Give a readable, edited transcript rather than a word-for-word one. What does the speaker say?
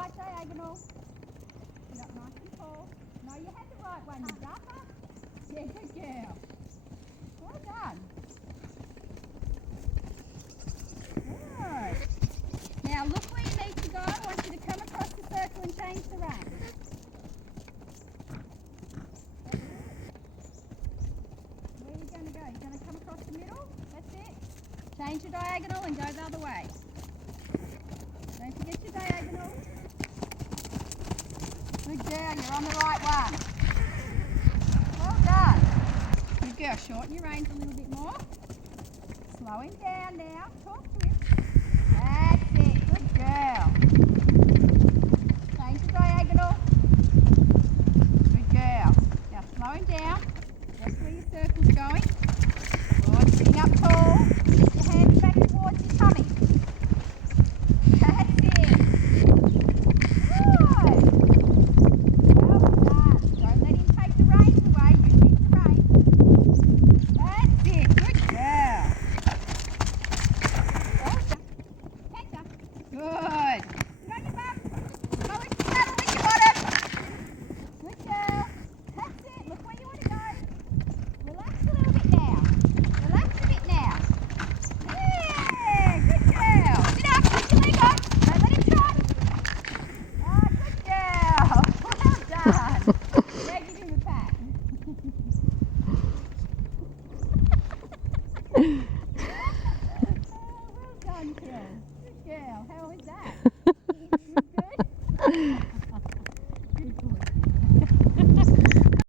right diagonal. Sit up nice and tall. No, you had the right one, you duffer. Yeah, good girl. Well done. Good. Now look where you need to go. I want you to come across the circle and change the rein. Where are you going to go? You're going to come across the middle? That's it. Change your diagonal and go the other way. Don't forget your diagonal. Good girl, you're on the right one. Well done. Good girl, shorten your reins a little bit more. Slow him down now. Talk to him. That's it, good girl.